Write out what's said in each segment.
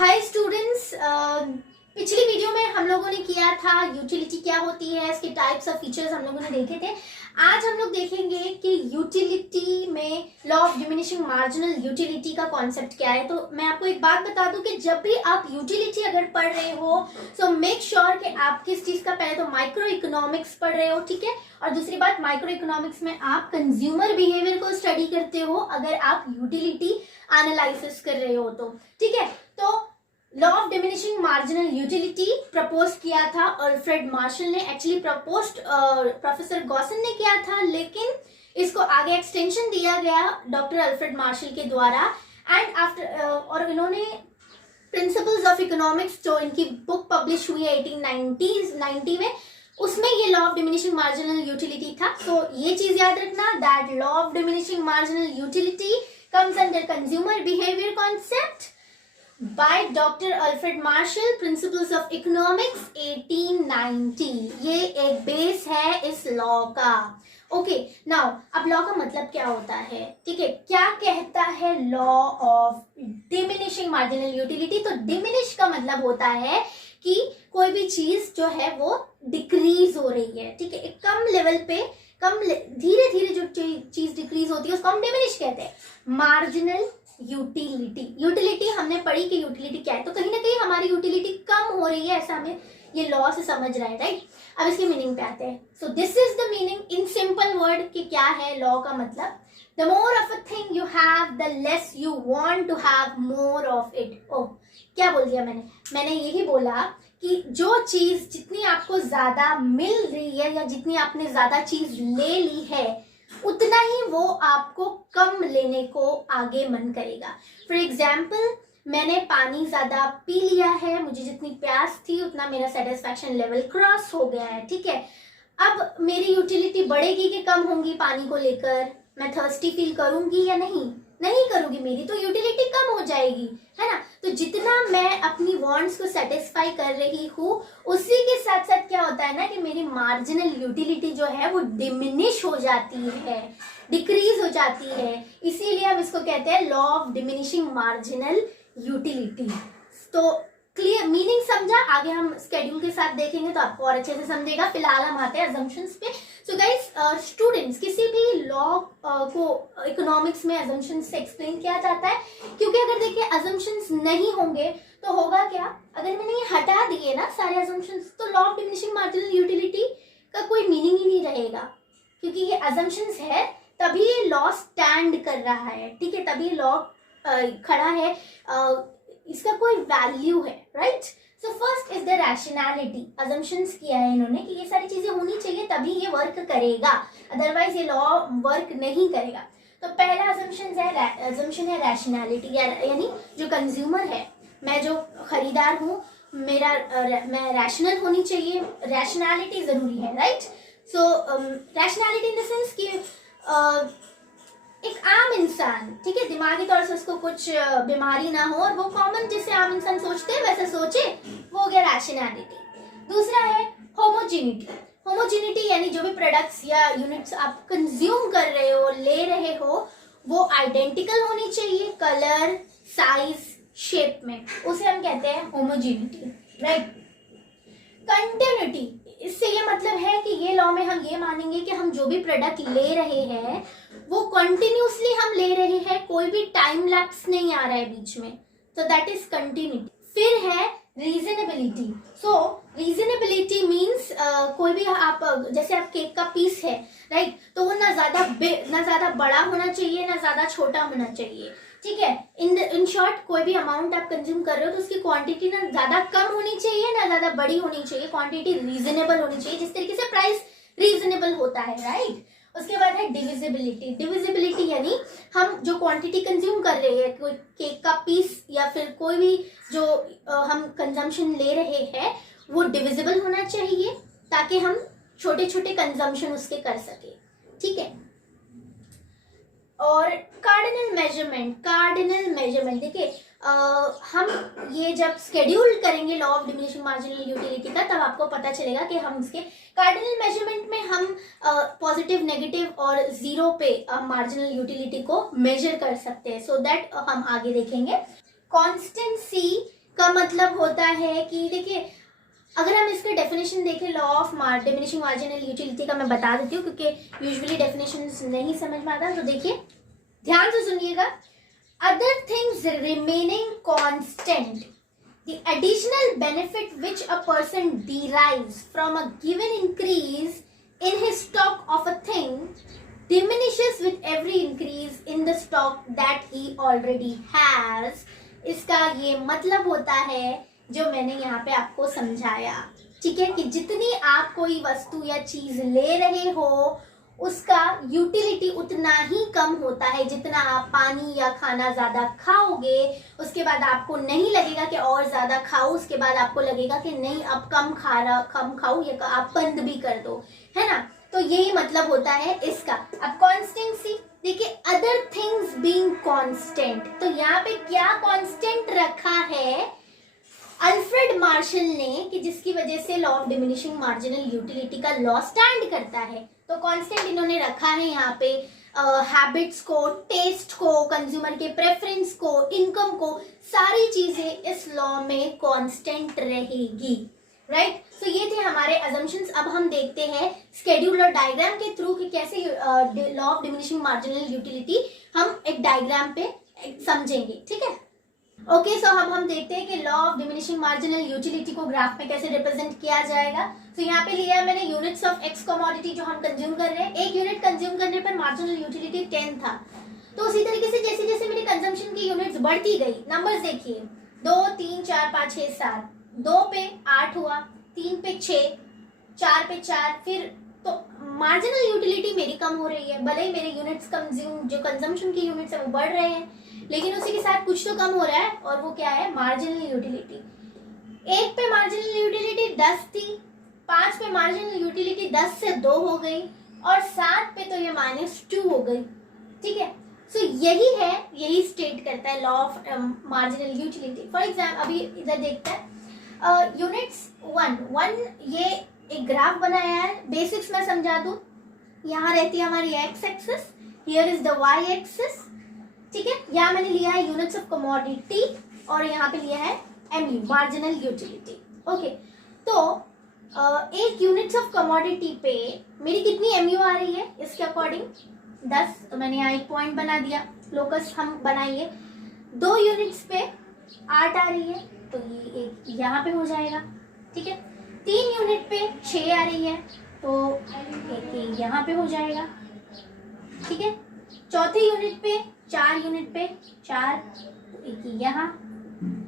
Hi students, पिछली video में हम लोगों ने किया था यूटिलिटी क्या होती है, इसके टाइप्स ऑफ फीचर्स हम लोगों ने देखे थे। आज हम लोग देखेंगे कि यूटिलिटी में law of diminishing marginal utility का कॉन्सेप्ट क्या है। तो मैं आपको एक बात बता दूं कि जब भी आप यूटिलिटी अगर पढ़ रहे हो सो मेक श्योर कि आप किस चीज का, पहले तो माइक्रो इकोनॉमिक्स पढ़ रहे हो, ठीक है, और दूसरी बात माइक्रो इकोनॉमिक्स में आप कंज्यूमर बिहेवियर को स्टडी करते हो अगर आप यूटिलिटी एनालिसिस कर रहे हो तो, ठीक है। तो law of diminishing marginal utility propose किया था अल्फ्रेड मार्शल ने, एक्चुअली प्रपोज प्रोफेसर गॉसन ने किया था, लेकिन इसको आगे एक्सटेंशन दिया गया डॉक्टर अल्फ्रेड मार्शल के द्वारा। एंड आफ्टर और इन्होंने प्रिंसिपल्स ऑफ इकोनॉमिक्स जो इनकी बुक पब्लिश हुई है 1890 में, उसमें ये law of diminishing marginal utility था। तो ये चीज याद रखना, that law of diminishing marginal utility comes under consumer behavior concept by Dr. Alfred Marshall, Principles of Economics 1890। ये एक बेस है इस लॉ का। ओके, नाउ अब लॉ का मतलब क्या होता है, ठीक है, क्या कहता है law of diminishing marginal utility. तो डिमिनिश का मतलब होता है कि कोई भी चीज जो है वो डिक्रीज हो रही है, ठीक है, एक कम लेवल पे, कम धीरे धीरे जो चीज डिक्रीज होती है उसको हम डिमिनिश कहते हैं। मार्जिनल यूटिलिटी हमने पढ़ी कि यूटिलिटी क्या है, तो कहीं ना कहीं हमारी यूटिलिटी कम हो रही है, ऐसा हमें ये लॉ से समझ रहा है, राइट। अब इसके मीनिंग पे आते हैं। So this is the meaning in simple word कि क्या है लॉ का मतलब। The more of a thing you have the less you want to have more of it. ओह, क्या बोल दिया मैंने यही बोला कि जो चीज जितनी आपको ज्यादा मिल रही है या जितनी आपने ज्यादा चीज ले ली है उतना ही वो आपको कम लेने को आगे मन करेगा। फॉर एग्जाम्पल, मैंने पानी ज्यादा पी लिया है, मुझे जितनी प्यास थी उतना मेरा सेटिस्फैक्शन लेवल क्रॉस हो गया है, ठीक है। अब मेरी यूटिलिटी बढ़ेगी कि कम होंगी पानी को लेकर, मैं थर्स्टी फील करूंगी या नहीं करूंगी, मेरी तो यूटिलिटी कम हो जाएगी, है ना। तो जितना मैं अपनी वांट्स को सेटिस्फाई कर रही हूँ उसी के साथ साथ क्या होता है ना कि मेरी मार्जिनल यूटिलिटी जो है वो डिमिनिश हो जाती है, डिक्रीज हो जाती है। इसीलिए हम इसको कहते हैं law of diminishing marginal utility. तो क्लियर मीनिंग समझा, आगे हम स्केड्यूल के साथ देखेंगे तो आपको और अच्छे से समझेगा। फिलहाल हम आते हैं अजम्पशंस पे। सो गाइस, स्टूडेंट्स, किसी भी लॉ को इकोनॉमिक्स में अजम्पशंस से एक्सप्लेन किया जाता है, क्योंकि अगर देखिए अजम्पशंस नहीं होंगे तो होगा क्या, अगर मैंने ये हटा दिए ना सारे अजम्पशंस तो law of diminishing marginal utility का कोई मीनिंग ही नहीं रहेगा, क्योंकि ये अजम्पशंस है तभी ये लॉ स्टैंड कर रहा है, ठीक है, तभी लॉ खड़ा है, इसका कोई वैल्यू है, right. So first is the rationality. Assumptions किया है इन्होंने कि ये सारी चीजें होनी चाहिए तभी ये वर्क करेगा, अदरवाइज ये लॉ वर्क नहीं करेगा। तो पहला अजम्पशन है रैशनैलिटी, यानी जो कंज्यूमर है, मैं जो खरीदार हूँ, मैं रैशनल होनी चाहिए, रैशनैलिटी जरूरी है, right. So rationality in the sense कि एक आम इंसान, ठीक है, दिमागी तौर से उसको कुछ बीमारी ना हो और वो कॉमन जैसे आम इंसान सोचते हैं वैसे सोचे, वो हो गया रैशनैलिटी। दूसरा है होमोजेनिटी यानी जो भी प्रोडक्ट्स या यूनिट्स आप कंज्यूम कर रहे हो, ले रहे हो, वो आइडेंटिकल होनी चाहिए कलर, साइज, शेप में, उसे हम कहते हैं होमोजेनिटी, राइट। कंटिन्यूटी, इससे ये मतलब है कि ये लॉ में हम ये मानेंगे कि हम जो भी प्रोडक्ट ले रहे हैं वो कंटिन्यूसली हम ले रहे हैं, कोई भी टाइम लैप्स नहीं आ रहा है बीच में, तो दैट इज कंटिन्यूटी। फिर है रीजनेबिलिटी। सो रीजनेबिलिटी मीन्स कोई भी आप, जैसे आप केक का पीस है, राइट, तो वो ना ज्यादा बड़ा होना चाहिए ना ज्यादा छोटा होना चाहिए, ठीक है। इन शॉर्ट कोई भी अमाउंट आप कंज्यूम कर रहे हो तो उसकी क्वांटिटी ना ज्यादा कम होनी चाहिए ना ज्यादा बड़ी होनी चाहिए, क्वांटिटी रीजनेबल होनी चाहिए, जिस तरीके से प्राइस रीजनेबल होता है, राइट। उसके बाद है डिविजिबिलिटी यानी हम जो क्वांटिटी कंज्यूम कर रहे हैं, कोई केक का पीस या फिर कोई भी जो हम कंजम्पशन ले रहे हैं वो डिविजिबल होना चाहिए ताकि हम छोटे छोटे कंजम्पशन उसके कर सके, ठीक है। और कार्डिनल मेजरमेंट देखिए, हम ये जब शेड्यूल करेंगे law of diminishing marginal utility का तब आपको पता चलेगा कि हम इसके कार्डिनल मेजरमेंट में हम पॉजिटिव, नेगेटिव और जीरो पे मार्जिनल यूटिलिटी को मेजर कर सकते हैं। सो दैट हम आगे देखेंगे। कॉन्स्टेंसी का मतलब होता है कि देखिए, अगर हम इसके डेफिनेशन देखें law of diminishing marginal utility का, मैं बता देती हूँ क्योंकि यूजुअली डेफिनेशन नहीं समझ में आता। तो देखिए ध्यान से सुनिएगा, other things remaining constant, the additional benefit which a person derives from a given increase in his stock of a thing diminishes with every increase in the stock that he already has। इसका ये मतलब होता है जो मैंने यहाँ पे आपको समझाया, ठीक है, कि जितनी आप कोई वस्तु या चीज ले रहे हो उसका यूटिलिटी उतना ही कम होता है जितना आप पानी या खाना ज्यादा खाओगे। उसके बाद आपको नहीं लगेगा कि और ज्यादा खाओ, उसके बाद आपको लगेगा कि नहीं अब कम खाओ या आप बंद भी कर दो, है ना। तो यही मतलब होता है इसका। अब कॉन्स्टेंसी देखिए, अदर थिंग्स बीइंग कांस्टेंट, तो यहाँ पे क्या कांस्टेंट रखा है अल्फ्रेड मार्शल ने, कि जिसकी वजह से law of diminishing marginal utility का लॉ स्टैंड करता है। तो कांस्टेंट इन्होंने रखा है यहाँ पे हैबिट्स को, टेस्ट को, कंज्यूमर के प्रेफरेंस को, इनकम को, सारी चीजें इस लॉ में कांस्टेंट रहेगी, राइट। तो ये थे हमारे अजम्पशंस। अब हम देखते हैं स्केड्यूल और डायग्राम के थ्रू कि कैसे law of diminishing marginal utility हम एक डायग्राम पे समझेंगे, ठीक है। ओके, सो अब हम देखते हैं कि law of diminishing marginal utility को ग्राफ में कैसे रिप्रेजेंट किया जाएगा। तो यहाँ पे लिया है मैंने यूनिट्स ऑफ एक्स कमोडिटी जो हम कंज्यूम कर रहे हैं। एक यूनिट कंज्यूम करने पर मार्जिनल यूटिलिटी 10 था। तो उसी तरीके से जैसे जैसे मेरी कंजम्पशन की यूनिट्स बढ़ती गई, नंबर्स देखिए 2 3 4 5 6 7, 2 पे 8 हुआ, 3 पे 6, 4 पे 4, फिर तो मार्जिनल यूटिलिटी मेरी कम हो रही है। भले ही मेरे यूनिट्स कंज्यूम, जो कंजम्पशन की यूनिट्स है वो बढ़ रहे हैं, लेकिन उसी के साथ कुछ तो कम हो रहा है, और वो क्या है, मार्जिनल यूटिलिटी। 1 पे मार्जिनल यूटिलिटी 10 थी, 5 पे मार्जिनल यूटिलिटी 10 से 2 हो गई, और 7 पे तो ये -2 हो गई, ठीक है। सो यही है, यही स्टेट करता है law of marginal utility. For example अभी इधर देखते हैं यूनिट्स 1, ये एक ग्राफ बनाया है, बेसिक्स में समझा दूं। यहाँ रहती है हमारी X axis, here is the Y axis, ठीक है। यहाँ मैंने लिया है यूनिट्स ऑफ कमोडिटी, और यहाँ पे लिया है एमयू, मार्जिनल यूटिलिटी। ओके, तो एक यूनिट्स ऑफ कमोडिटी पे मेरी कितनी एमयू आ रही है इसके अकॉर्डिंग 10, तो मैंने यहाँ एक पॉइंट बना दिया, लोकस हम बनाइए। 2 यूनिट्स पे 8 आ रही है, तो ये एक यहाँ पे हो जाएगा, ठीक है। 3 यूनिट पे 6 आ रही है, तो एक यहाँ पे हो जाएगा, ठीक है। चौथे यूनिट पे 4 यूनिट पे 4, तो एक यहाँ।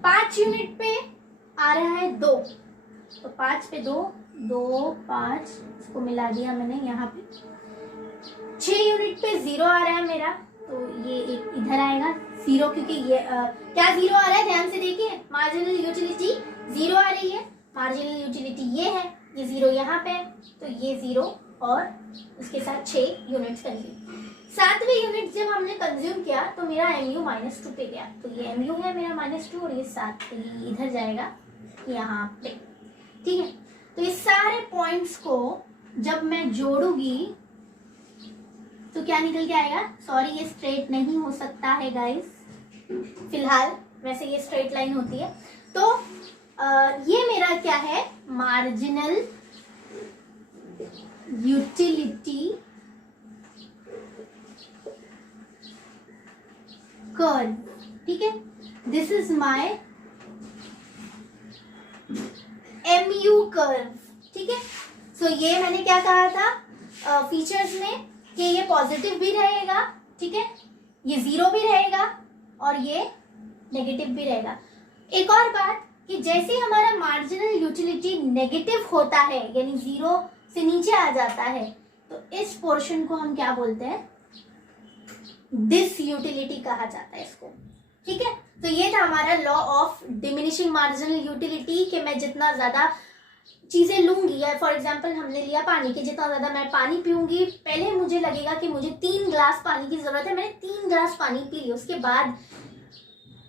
5 यूनिट पे आ रहा है 2, तो 5 पे 2, 2 5, इसको मिला दिया मैंने यहाँ पे। 6 यूनिट पे 0 आ रहा है मेरा, तो ये एक इधर आएगा 0, क्योंकि ये क्या 0 आ रहा है, ध्यान से देखिए, मार्जिनल यूटिलिटी 0 आ रही है, मार्जिनल यूटिलिटी ये है, ये 0 यहाँ पे है, तो ये 0 और उसके साथ 6 यूनिट्स कंज्यूम। 7वें यूनिट जब हमने कंज्यूम किया तो मेरा एमयू -2 पे गया, तो ये एमयू है मेरा -2, और ये 7, तो ये इधर जाएगा यहाँ पे, ठीक है। तो ये सारे पॉइंट्स को जब मैं जोड़ूंगी तो क्या निकल के आएगा, सॉरी ये स्ट्रेट नहीं हो सकता है गाइस फिलहाल, वैसे ये स्ट्रेट लाइन होती है। तो ये मेरा क्या है, मार्जिनल यूटिलिटी कर्व, ठीक है। This is my MU curve, ठीक है। सो ये मैंने क्या कहा था फीचर्स में कि ये पॉजिटिव भी रहेगा, ठीक है, ये 0 भी रहेगा, और ये नेगेटिव भी रहेगा। एक और बात कि जैसे हमारा मार्जिनल यूटिलिटी नेगेटिव होता है, यानी 0 से नीचे आ जाता है, तो इस पोर्शन को हम क्या बोलते हैं, डिस यूटिलिटी कहा जाता है इसको, ठीक है। तो ये था हमारा law of diminishing marginal utility, कि मैं जितना ज्यादा चीजें लूंगी, या फॉर एग्जांपल हमने लिया पानी, कि जितना ज्यादा मैं पानी पीऊंगी, पहले मुझे लगेगा कि मुझे 3 ग्लास पानी की जरूरत है, मैंने 3 ग्लास पानी पी लिया, उसके बाद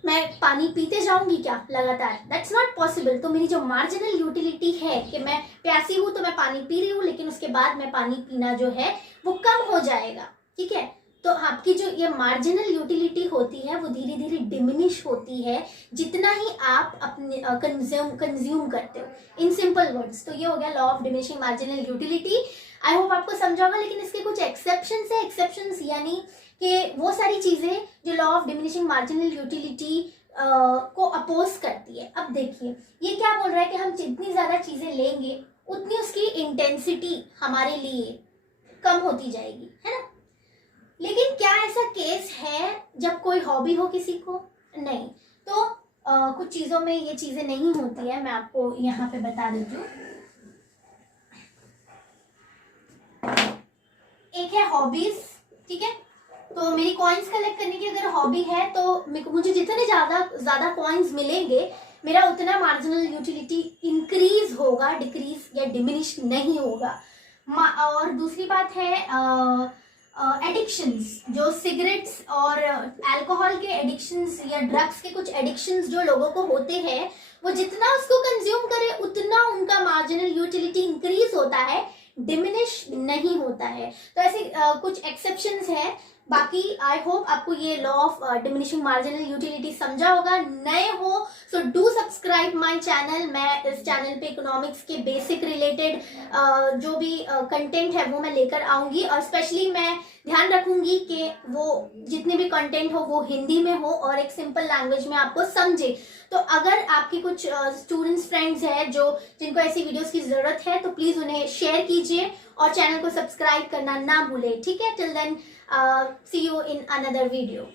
मैं पानी पीते जाऊंगी क्या लगातार, दैट्स नॉट पॉसिबल। तो मेरी जो मार्जिनल यूटिलिटी है कि मैं प्यासी हूं तो मैं पानी पी रही हूँ, लेकिन उसके बाद मैं पानी पीना जो है वो कम हो जाएगा, ठीक है। तो आपकी जो ये मार्जिनल यूटिलिटी होती है वो धीरे धीरे डिमिनिश होती है जितना ही आप अपने कंज्यूम करते हो, इन सिंपल वर्ड्स। तो ये हो गया law of diminishing marginal utility. I hope आपको समझा होगा, लेकिन इसके कुछ एक्सेप्शंस है। एक्सेप्शंस यानी कि वो सारी चीज़ें जो law of diminishing marginal utility को अपोज करती है। अब देखिए ये क्या बोल रहा है कि हम जितनी ज़्यादा चीज़ें लेंगे उतनी उसकी इंटेंसिटी हमारे लिए कम होती जाएगी, है ना। लेकिन क्या ऐसा केस है जब कोई हॉबी हो किसी को? नहीं। तो कुछ चीज़ों में ये चीज़ें नहीं होती है, मैं आपको यहाँ पे बता देती हूँ। एक है हॉबीज, ठीक है। तो मेरी कॉइन्स कलेक्ट करने की अगर हॉबी है तो मुझे जितने ज़्यादा कॉइन्स मिलेंगे मेरा उतना मार्जिनल यूटिलिटी इंक्रीज होगा, डिक्रीज या डिमिनिश नहीं होगा। और दूसरी बात है एडिक्शंस, जो सिगरेट्स और अल्कोहल के एडिक्शंस या ड्रग्स के कुछ एडिक्शंस जो लोगों को होते हैं, वो जितना उसको कंज्यूम करे उतना उनका मार्जिनल यूटिलिटी इंक्रीज होता है, डिमिनिश नहीं होता है। तो ऐसे कुछ एक्सेप्शंस हैं। बाकी आई होप आपको ये law of diminishing marginal utility समझा होगा। नए हो so do subscribe my channel. मैं इस चैनल पे इकोनॉमिक्स के बेसिक रिलेटेड जो भी कंटेंट है वो मैं लेकर आऊंगी, और स्पेशली मैं ध्यान रखूंगी कि वो जितने भी कंटेंट हो वो हिंदी में हो और एक सिंपल लैंग्वेज में आपको समझे। तो अगर आपकी कुछ स्टूडेंट्स फ्रेंड्स हैं जिनको ऐसी वीडियोस की जरूरत है तो प्लीज उन्हें शेयर कीजिए और चैनल को सब्सक्राइब करना ना भूलें, ठीक है। Till then see you in another video.